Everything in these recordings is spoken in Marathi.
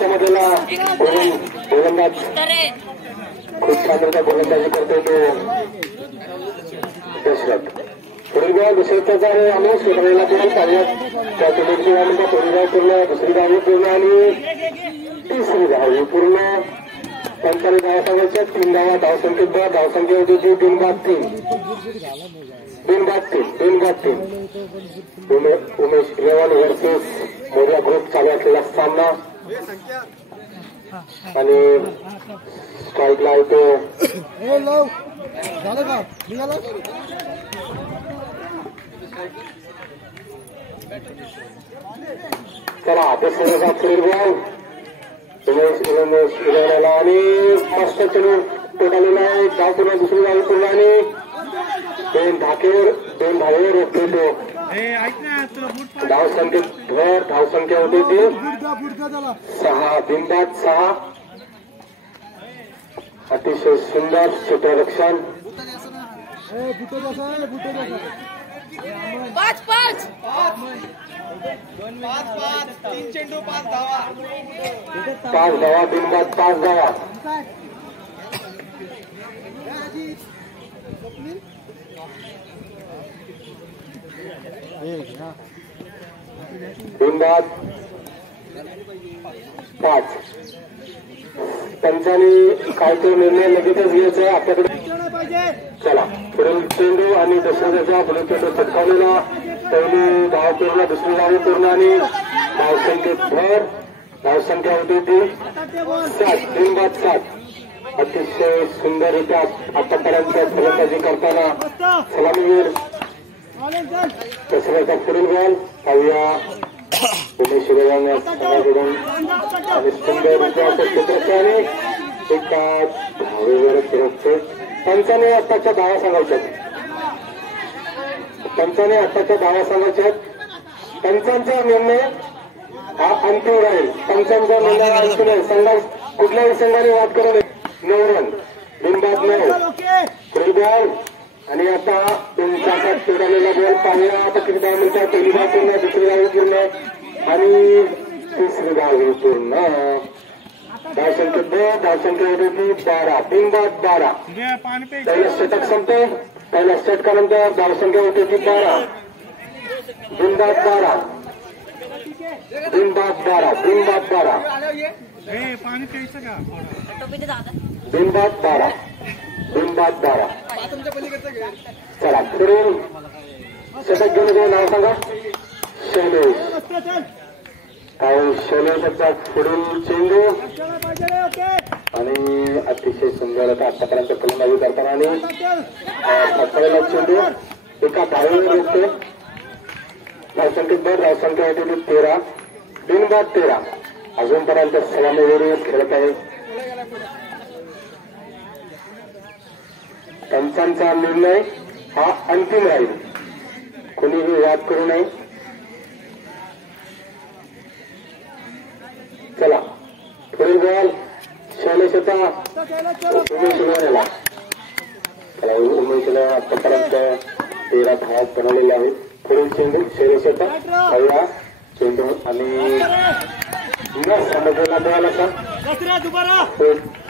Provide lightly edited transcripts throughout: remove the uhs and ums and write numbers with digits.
समजलेला गोलंदाज खूप छान गोलंदाजी करतोय तो दशरथ. पुढील बॉल दशरथाचा आम्ही सुधारलेला बॉल पाहिजे त्या तुमची म्हणता पुढील बॉल पूर्ण दुसरी धावी पूर्ण आणि तिसरी धावी पूर्ण 45 धावा सांगायच्या 3 धावा धावसंख्येत धावसंख्या होती ती 3-3 उमेश 11 वर्सेस मोर्या ग्रुप चालू असलेला सामना आणि स्ट्राईकला येतो चला आता सगळ्याचा पुढील बॉल उमेश इलेव्हनला आणि मस्त चलून टोटालेला आहे. धाव पूर्ण दुसरी धावी पूर्ण आणि 2 धावेवर रोखतो तो धावसंख्येत धावसंख्या होती ती 6 बिनबाद 6. अतिशय सुंदर क्षेत्ररक्षण 3 चेंडू 5 धावा 5 धावा बिनबाद 5 धावा. बिनबाद 5. पंचांनी काय तो निर्णय लगेचच घ्यायचा आपल्याकडे. चला पुढील चेंडू आणि दशरथाचा पुढील चेंडू फटकावलेला पहिली धाव पूर्ण दुसरी धावी पूर्ण आणि धावसंख्येत भर धावसंख्या होती ती 7 बिनबाद 7. अतिशय सुंदररित्या आतापर्यंत फलंदाजी करताना सलामीवीर दशरथाचा पुढील बॉल पाहूया उमेश इलेव्हन आणि सुंदररित्या क्षेत्ररक्षणाने एका धावेवर फिरवते. पंचाने आत्ताच्या धावा सांगायच्यात पंचांचा निर्णय हा अंतिम राहील. पंचांचा निर्णय अंतिम आहे. संघ कुठल्याही संघाने वाद करू नये. 9 रन बिनबाद 9 पुढील बॉल आणि आता 2 तासात फेडालेला बॉल पाहूया आता किती धाव मिळतात. पहिली धाव पूर्ण दुसरी धाव पूर्ण आणि तिसरी धाव पूर्ण. धावसंख्येत धावसंख्या होती ती 12 बिनबाद 12. पहिला षटक संपतो. पहिल्या षटकानंतर धावसंख्या होती ती 12 बिनबाद 12 बिनबाद 12 बिनबाद 12 बिनबाद 12 बिनबाद 12. चला फिरून षटक घेऊन जाऊ नाव सांगा. शैलेश कारण शैलेशचा पुढील चेंडू आणि अतिशय सुंदर होता आतापर्यंत फलंदाजी करताना आणि फटकावलेला चेंडू एका धावेवर रोखते. धावसंख्येत भर धावसंख्या होती ती 13 बिनबाद 13. अजूनपर्यंत सलामीवीर खेळत आहे. पंचांचा निर्णय हा अंतिम राहील. कोणीही वाद करू नये. चला पुढील बॉल शैलेशचा उमेश इलेव्हनला. चला उमेशला आतापर्यंत 13 धावा बनवलेले आहेत. पुढील चेंडू शैलेशचा पहिला चेंडू आणि न समजलेला बॉल असा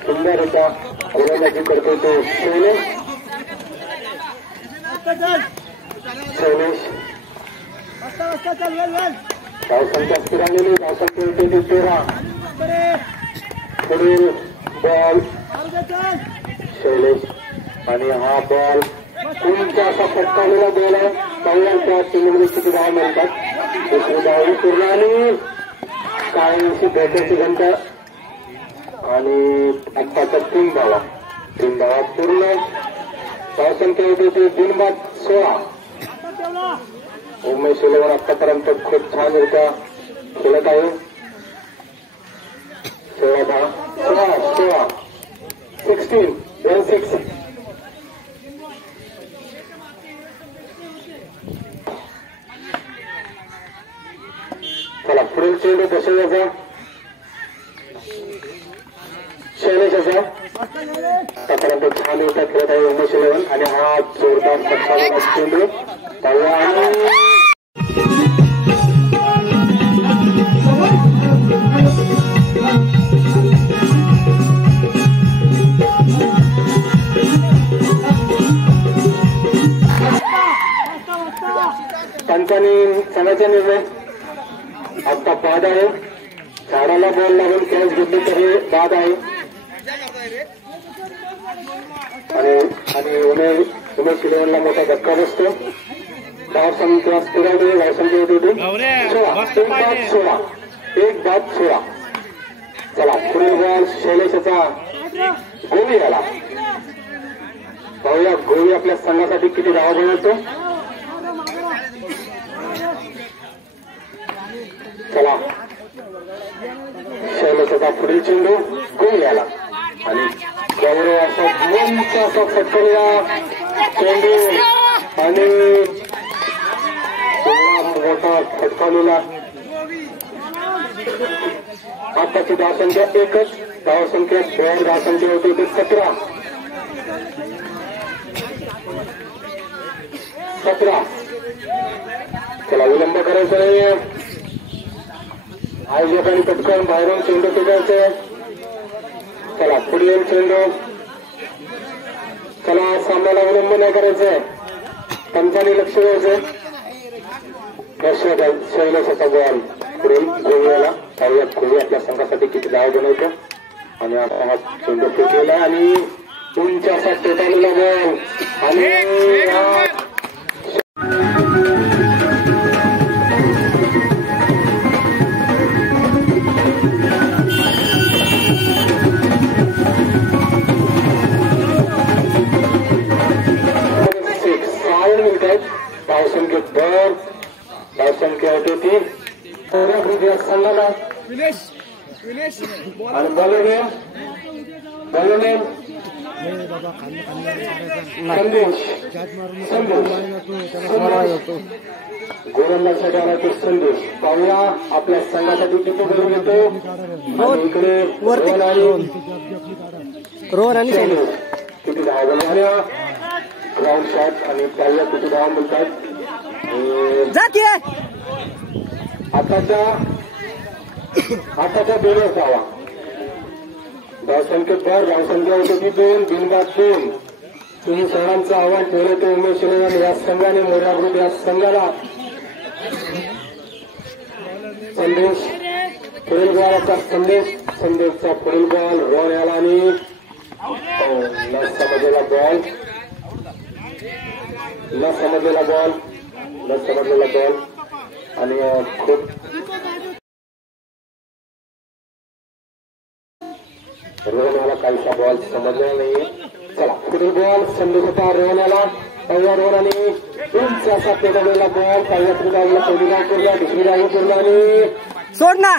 सुंदररित्या गोलंदाजी करतो तो शैलेश. धावसंख्या स्थिरावलेली धावसंख्या होती 13. पुढील बॉल शैलेश आणि हा बॉल कोणत्या असा फटकावलेला बॉल आहे. पहिल्या त्या चेंडूमध्ये किती धावा मिळतात. दुसरी धावी पूर्ण आणि काहीशी भेटायची घंटा आणि आत्ताच्या 3 धावा पूर्ण. धावसंख्या होती ती बिनबाद 16. उमेश इलेव्हन आतापर्यंत खूप छानरित्या खेळत आहे. 16 चला पुढील चेंडू दशरथाचा शैलेशचा आतापर्यंत छानरित्या खेळत आहे उमेश इलेव्हन आणि हा जोरदार फटकावलेला चेंडू आणि संघाचा निर्णय. आता बाद आहे. झाडाला बॉल लागून कॅच घेतली तरी बाद आहे. आणि उमेश इलेव्हनला मोठा धक्का बसतो. धाव संख्या स्थिरावली. धाव संख्या होती 16. एक बाद 16. चला पुढील बॉल शैलेशचा गोवी आला. पाहूया गोवी आपल्या संघासाठी किती धावा बनवतो. चला शैलेशचा पुढील चेंडू गोवी आला आणि गौरव असा दोनचा असा फटकलेला चेंडू आणि मोठा फटकावलेला. आताची धावसंख्या एकच. धावसंख्या दोन. धावसंख्या होती ते 17. चला विलंब करायचा नाहीये. आयोजकांनी पटकन बाहेरून चेंडू फेकायचे. चला पुढील चेंडू. चला सामन्याला विलंब नाही करायचंय. पंचांनी लक्ष द्यायचंय. शैलेशचा बॉल पुढील गोव्याला. पाहुयात गोवी आपल्या संघासाठी किती धाव बनवतो. आणि आता हा चेंडू फेकलेला आणि उंच असा टेटालेला बॉल आणि धावसंख्या भर. धावसंख्या होती ती संघाला आणि बॉलने गोलंदाजसाठी आला तो संदेश. पाहूया आपल्या संघासाठी किती करून घेतो. इकडे रोहन आणि संदेश किती धावा बनवल्या. ग्राउंड शॉट आणि पाहूया किती धावा मिळतात. आताच्या दोनच धावा. धावसंख्येत भर. धावसंख्या होती ती 2. बिनबाद 2. तुम्ही सर्वांचं आव्हान ठेवलं ते उमेश इलेव्हन या संघाने मोठ्या ग्रुप या संघाला. संदेश पुढील बॉल. आता संदेशचा पुढील बॉल रॉन याला आणि न समजलेला बॉल. आणि खूप रोहन याला काहीसा बॉल समजलेला नाहीये. चला पुढील बॉल संदेशचा रोहन याला. पहिल्या रोहनाने उंच असा पेटवलेला बॉल. पहिल्या त्रिदावीला पहिली धाव केला. दुसरी धाव केला आणि सोड ना.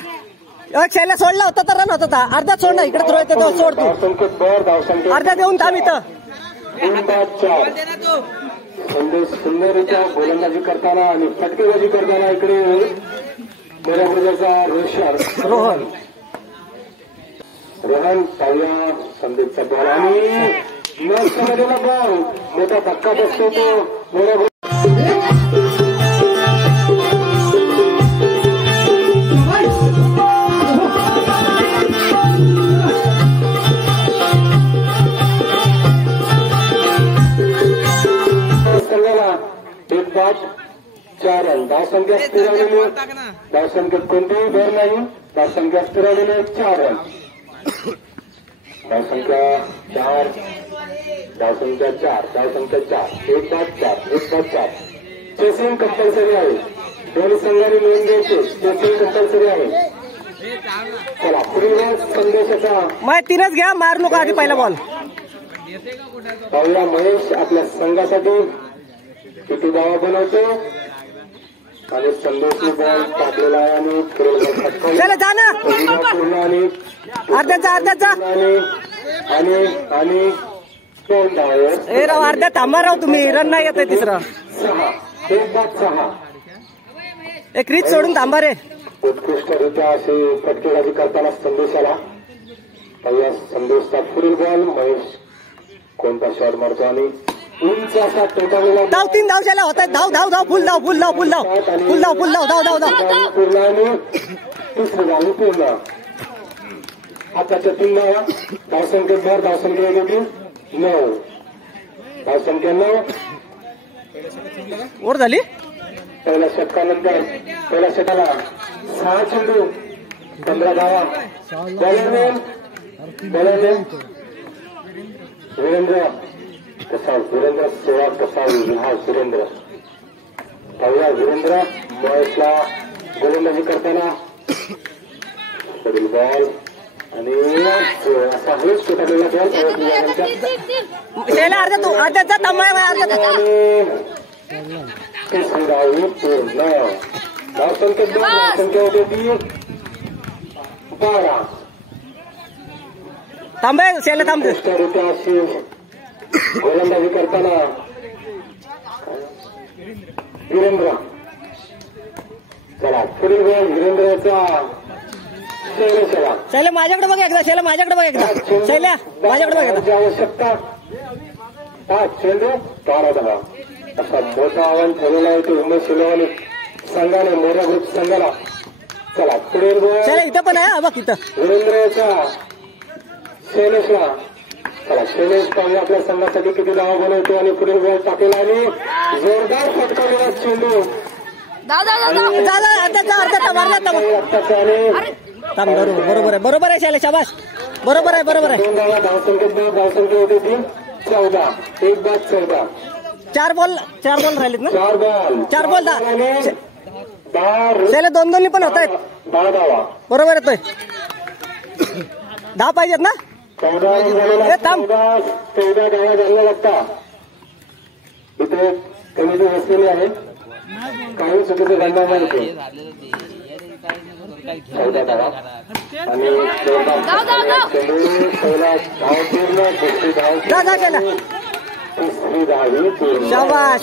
शैला सोडला होता तर रन होता. अर्धा सोड ना. इकडे थ्रो येतो सोड तू. धावसंख्येत भर. धावसंख्या अर्धा देऊन थांब इथं. 4. संदेश सुंदररीत्या गोलंदाजी करताना आणि फटकेबाजी करताना इकडे मोऱ्याचा रोहन. पाहूया संदेशचा बॉल आणि न समजलेला बॉल. मोठा धक्का बसतो तो मोऱ्या. एक बाद 4 रन. धावसंख्या स्थिरावलेली. धावसंख्येत कोणतीही भर नाही. धावसंख्या स्थिरावलेली 4 रन. धावसंख्या 4. एक बाद 4. चेसिंग कंपल्सरी आहे. दोन्ही संघांनी मिळून घ्यायचे. चेसिंग कंपल्सरी आहे. चला पुढील संदेशाचा. मग 3च घ्या. मार नका आधी पहिला बॉल. पाहूया महेश आपल्या संघासाठी किती धावा बनवतो. आणि संदेशने बॉल टाकलेला आहे आणि चला जा ना. पूर्ण आणि अर्ध्याचा आणि 2 धावा. ए राव अर्ध्या थांबा राव तुम्ही. रन नाही येत आहे तिसरा. 6. एक बाद 6. एक रीत सोडून थांबा रे. उत्कृष्टरित्या अशी फटकेबाजी करताना संदेशाला. पहिल्या संदेशचा पुढील बॉल. महेश कोणता शॉट मारतो आणि उंच असा पेटवलेला. धाव 3 धाव झाला होता. धाव फुल धाव पूर्ण आणि तिसरी धाव पूर्ण. आताच्या 3 धावा. धावसंख्येत भर. धावसंख्या गेली 9. धावसंख्या 9. वर झाली. पहिल्या षटकानंतर पहिल्या षटकाला 6 चेंडू 15 धावा. वीरेंद्र कसा 16 कसा हा सुरेंद्र पहिला वीरेंद्र महेशला गोलंदाजी करताना बॉल आणि असा हेच छोटालेला बॉल तिसरी धाव पूर्ण. धावसंख्या होते ती 12. गोलंदाजी करताना वीरेंद्र. चला पुढील गोल वीरेंद्रचा शैल्या माझ्याकडे बघ एकदा. शैल्या माझ्याकडे बघ एकदा. शैल्या माझ्याकडे बघ एकदा. आवश्यकता 5 चेंडू 12 धावा असा मोठा आव्हान ठेवलेला आहे. उमेश शिलवानी संघाने मोठ्या ग्रुप संघाला. चला पुढील गोल इथं पण आहे बघ इथं वीरेंद्रचा शैलेशला. चला शैलेश पाहूया आपल्या संघासाठी किती धावा बनवतो आणि पुढील गोल टाकेला आणि जोरदार फटकावलेला चेंडू बरोबर आहे शैलेश. शाबास. बरोबर आहे. 2 धावा. धावसंख्या होती ती 14. 1 बाद 14. 4 बॉल राहिलेत ना. 4 बॉल 10 शैल्या 2-2 पण होत आहेत. 10 धावा. बरोबर येतोय. 10 पाहिजेत ना. 14 धावा जायला लागता. इथे कमिटी बसलेली आहे. काही चुकीचे गणना माहिती 14 धावा आणि 14 धाव पूर्ण. शाबास.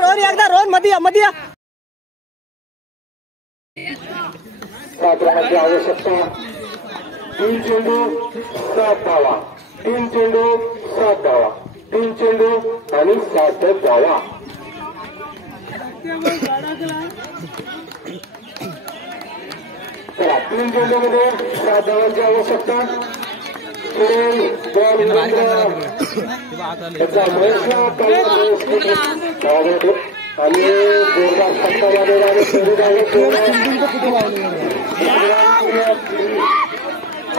रोहन एकदा रोहन मध्ये या. 7 रनाची आवश्यकता. 3 चेंडू 7 धावा. 3 चेंडू 7 धावा. 3 चेंडू आणि 7 धावा. चला 3 चेंडूमध्ये 7 धावांची आवश्यकता. बॉल त्याचा महेशला आणि जोरदार फटका लागलेला आणि चेंडू धावे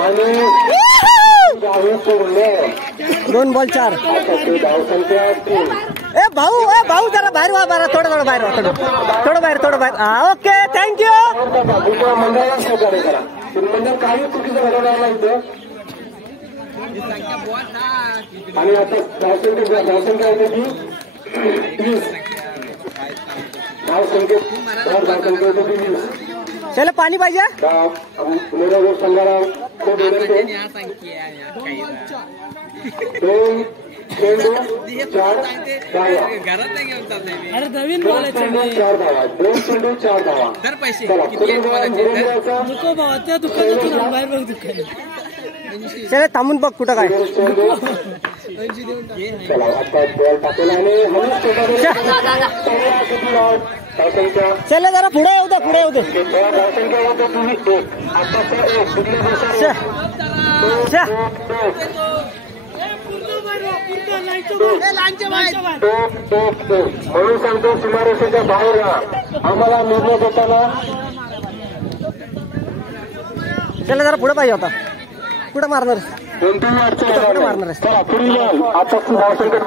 आणि धावे पूर्ण. 2 बॉल 4. धावसंख्या 3. भाऊ जरा बाहेर वा. थोडं बाहेर वा. थोडं बाहेर. Okay thank you. मंडळाला सहकार्य करा. मंडळ काही चुकीचं घडवणार इथं. आणि आता धावसंख्या होते ती 20. धावसंख्या होते ती 20. चला पाणी पाहिजे. मोठ्या गोष्ट संघाला खूप विनंती. 2 चेंडू 4 धावा. 2 चेंडू 4 धावा. चला पुढील गोल वीरेंद्रचा. चला थांबून बघ कुठं काय. चला आता बॉल टाकेला आणि चला जरा पुढे येऊ दे. धावसंख्या होते तुम्ही 1. आता 1 म्हणून सांगतो सीमारेषेच्या बाहेर राहा. आम्हाला निर्णय देताना चला जरा पुढे पाहिजे होता. कुठं मारणार. कोणतीही अडचण मारणार. चला पुढील आता धावसंख्या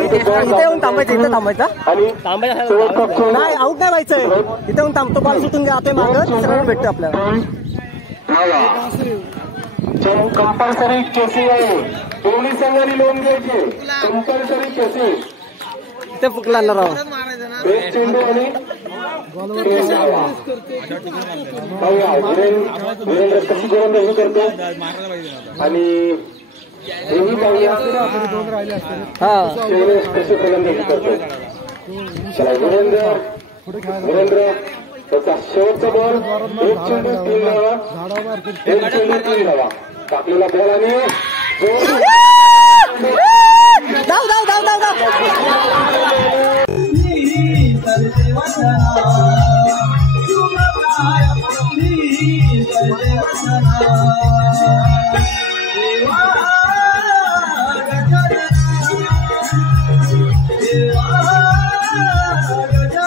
इथे येऊन थांबायचं. आणि नाही आऊट नाही व्हायचंय. इथे येऊन थांबतो. बॉल सुटून जातोय मागं. दुसरा भेटतो आपल्याला. कंपल्सरी केसी आहे. दोन्ही संघांनी नोंद घ्यायची. कंपल्सरी केसी. इथे फुकला राव. एक चेंडू आणि वीरेंद्र कशी गोलंदाजी करतो आणि हेही पाहूया शैलेश कशी गोलंदाजी करतो. चला वीरेंद्र त्याचा शेवटचा बॉल. 1 चेंडू 3 धावा. 1 चेंडू 3 धावा. टाकलेला बॉल आणि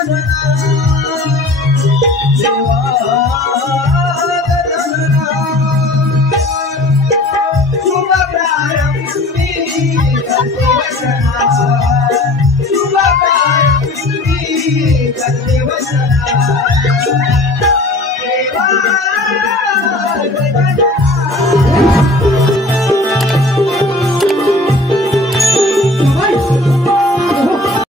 गजानना